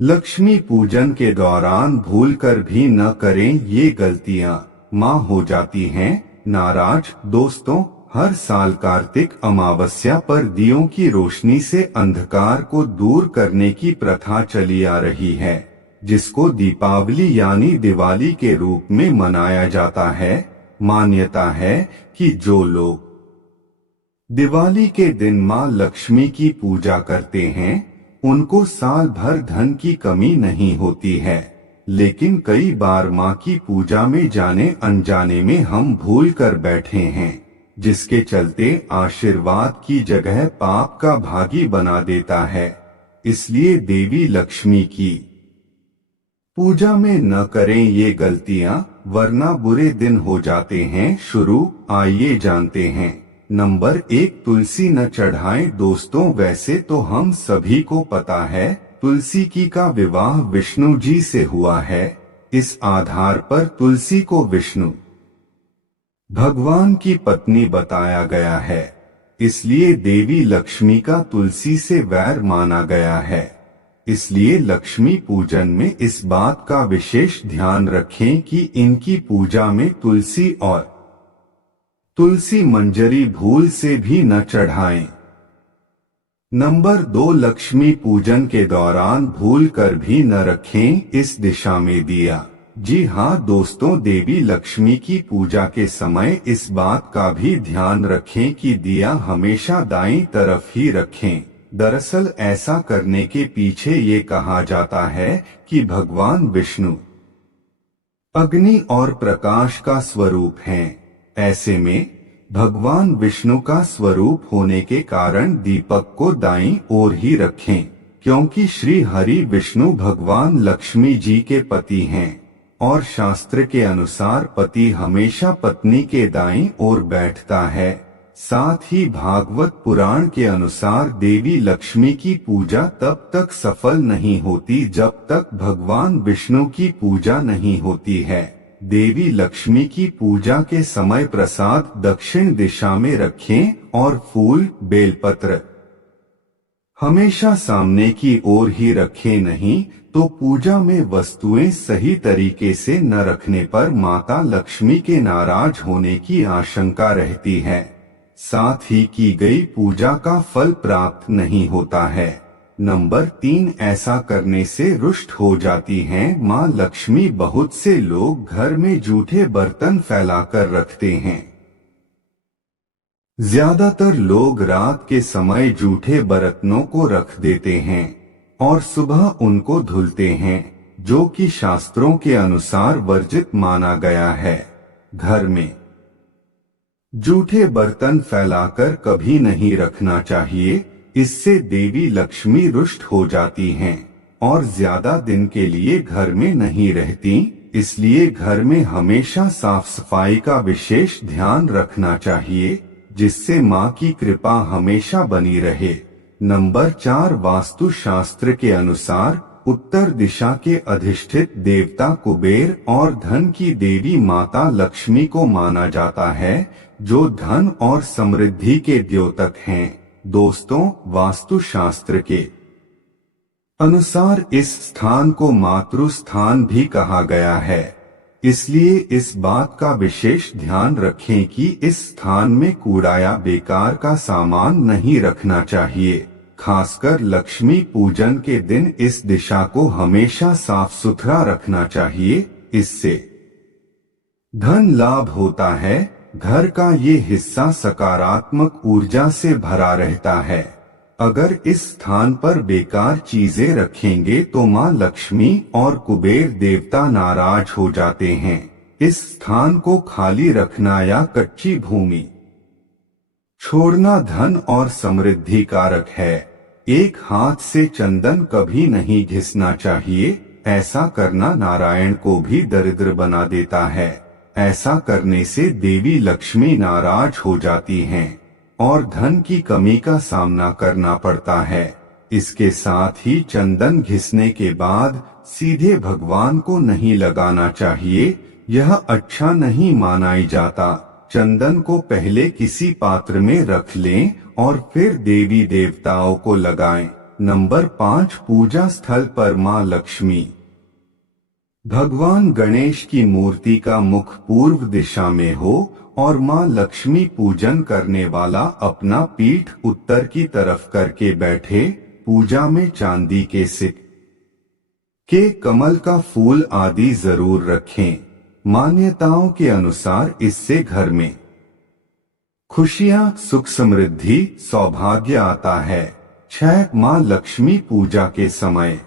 लक्ष्मी पूजन के दौरान भूलकर भी न करें ये गलतियां, मां हो जाती हैं नाराज। दोस्तों, हर साल कार्तिक अमावस्या पर दियों की रोशनी से अंधकार को दूर करने की प्रथा चली आ रही है, जिसको दीपावली यानी दिवाली के रूप में मनाया जाता है। मान्यता है कि जो लोग दिवाली के दिन मां लक्ष्मी की पूजा करते हैं, उनको साल भर धन की कमी नहीं होती है। लेकिन कई बार मां की पूजा में जाने अनजाने में हम भूल कर बैठे हैं, जिसके चलते आशीर्वाद की जगह पाप का भागी बना देता है। इसलिए देवी लक्ष्मी की पूजा में न करें ये गलतियां, वरना बुरे दिन हो जाते हैं शुरू। आइए जानते हैं। नंबर 1, तुलसी न चढ़ाएं। दोस्तों, वैसे तो हम सभी को पता है तुलसी की का विवाह विष्णु जी से हुआ है। इस आधार पर तुलसी को विष्णु भगवान की पत्नी बताया गया है, इसलिए देवी लक्ष्मी का तुलसी से वैर माना गया है। इसलिए लक्ष्मी पूजन में इस बात का विशेष ध्यान रखें कि इनकी पूजा में तुलसी और तुलसी मंजरी भूल से भी न चढ़ाएं। नंबर 2, लक्ष्मी पूजन के दौरान भूल कर भी न रखें इस दिशा में दिया। जी हाँ दोस्तों, देवी लक्ष्मी की पूजा के समय इस बात का भी ध्यान रखें कि दिया हमेशा दाईं तरफ ही रखें। दरअसल ऐसा करने के पीछे ये कहा जाता है कि भगवान विष्णु अग्नि और प्रकाश का स्वरूप हैं। ऐसे में भगवान विष्णु का स्वरूप होने के कारण दीपक को दाईं ओर ही रखें, क्योंकि श्री हरि विष्णु भगवान लक्ष्मी जी के पति हैं और शास्त्र के अनुसार पति हमेशा पत्नी के दाईं ओर बैठता है। साथ ही भागवत पुराण के अनुसार देवी लक्ष्मी की पूजा तब तक सफल नहीं होती जब तक भगवान विष्णु की पूजा नहीं होती है। देवी लक्ष्मी की पूजा के समय प्रसाद दक्षिण दिशा में रखें और फूल बेलपत्र हमेशा सामने की ओर ही रखें, नहीं तो पूजा में वस्तुएं सही तरीके से न रखने पर माता लक्ष्मी के नाराज होने की आशंका रहती है। साथ ही की गई पूजा का फल प्राप्त नहीं होता है। नंबर 3, ऐसा करने से रुष्ट हो जाती हैं मां लक्ष्मी। बहुत से लोग घर में जूठे बर्तन फैलाकर रखते हैं। ज्यादातर लोग रात के समय जूठे बर्तनों को रख देते हैं और सुबह उनको धुलते हैं, जो कि शास्त्रों के अनुसार वर्जित माना गया है। घर में जूठे बर्तन फैलाकर कभी नहीं रखना चाहिए, इससे देवी लक्ष्मी रुष्ट हो जाती हैं और ज्यादा दिन के लिए घर में नहीं रहती। इसलिए घर में हमेशा साफ सफाई का विशेष ध्यान रखना चाहिए, जिससे मां की कृपा हमेशा बनी रहे। नंबर 4, वास्तु शास्त्र के अनुसार उत्तर दिशा के अधिष्ठित देवता कुबेर और धन की देवी माता लक्ष्मी को माना जाता है, जो धन और समृद्धि के द्योतक हैं। दोस्तों, वास्तु शास्त्र के अनुसार इस स्थान को मातृ स्थान भी कहा गया है। इसलिए इस बात का विशेष ध्यान रखें कि इस स्थान में कूड़ा या बेकार का सामान नहीं रखना चाहिए। खासकर लक्ष्मी पूजन के दिन इस दिशा को हमेशा साफ सुथरा रखना चाहिए, इससे धन लाभ होता है। घर का ये हिस्सा सकारात्मक ऊर्जा से भरा रहता है। अगर इस स्थान पर बेकार चीजें रखेंगे तो मां लक्ष्मी और कुबेर देवता नाराज हो जाते हैं। इस स्थान को खाली रखना या कच्ची भूमि छोड़ना धन और समृद्धि कारक है। एक हाथ से चंदन कभी नहीं घिसना चाहिए, ऐसा करना नारायण को भी दरिद्र बना देता है। ऐसा करने से देवी लक्ष्मी नाराज हो जाती हैं और धन की कमी का सामना करना पड़ता है। इसके साथ ही चंदन घिसने के बाद सीधे भगवान को नहीं लगाना चाहिए, यह अच्छा नहीं माना जाता। चंदन को पहले किसी पात्र में रख लें और फिर देवी देवताओं को लगाएं। नंबर 5, पूजा स्थल पर मां लक्ष्मी। भगवान गणेश की मूर्ति का मुख पूर्व दिशा में हो और मां लक्ष्मी पूजन करने वाला अपना पीठ उत्तर की तरफ करके बैठे। पूजा में चांदी के सिक्के के कमल का फूल आदि जरूर रखें। मान्यताओं के अनुसार इससे घर में खुशियां, सुख, समृद्धि, सौभाग्य आता है। 6, मां लक्ष्मी पूजा के समय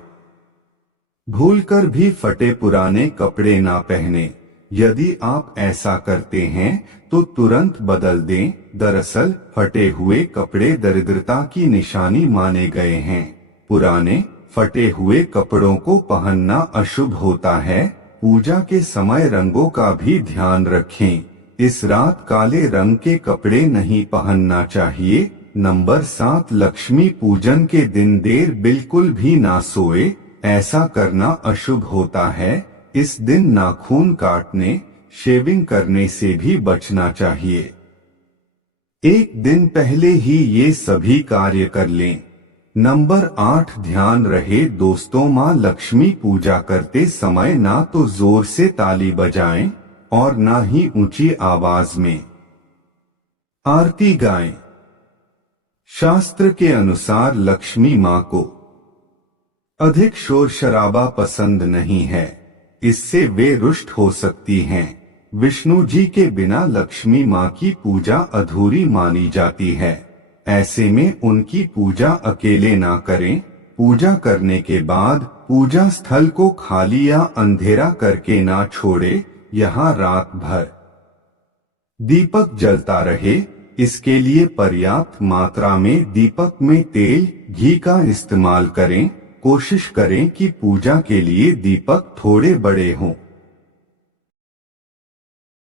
भूलकर भी फटे पुराने कपड़े ना पहने। यदि आप ऐसा करते हैं तो तुरंत बदल दें। दरअसल फटे हुए कपड़े दरिद्रता की निशानी माने गए हैं। पुराने फटे हुए कपड़ों को पहनना अशुभ होता है। पूजा के समय रंगों का भी ध्यान रखें। इस रात काले रंग के कपड़े नहीं पहनना चाहिए। नंबर 7, लक्ष्मी पूजन के दिन देर बिल्कुल भी ना सोए। ऐसा करना अशुभ होता है। इस दिन नाखून काटने, शेविंग करने से भी बचना चाहिए। एक दिन पहले ही ये सभी कार्य कर लें। नंबर 8, ध्यान रहे दोस्तों, मां लक्ष्मी पूजा करते समय ना तो जोर से ताली बजाएं और ना ही ऊंची आवाज में आरती गाएं। शास्त्र के अनुसार लक्ष्मी मां को अधिक शोर शराबा पसंद नहीं है, इससे वे रुष्ट हो सकती हैं। विष्णु जी के बिना लक्ष्मी मां की पूजा अधूरी मानी जाती है। ऐसे में उनकी पूजा अकेले ना करें। पूजा करने के बाद पूजा स्थल को खाली या अंधेरा करके ना छोड़े। यहाँ रात भर दीपक जलता रहे। इसके लिए पर्याप्त मात्रा में दीपक में तेल, घी का इस्तेमाल करें। कोशिश करें कि पूजा के लिए दीपक थोड़े बड़े हों।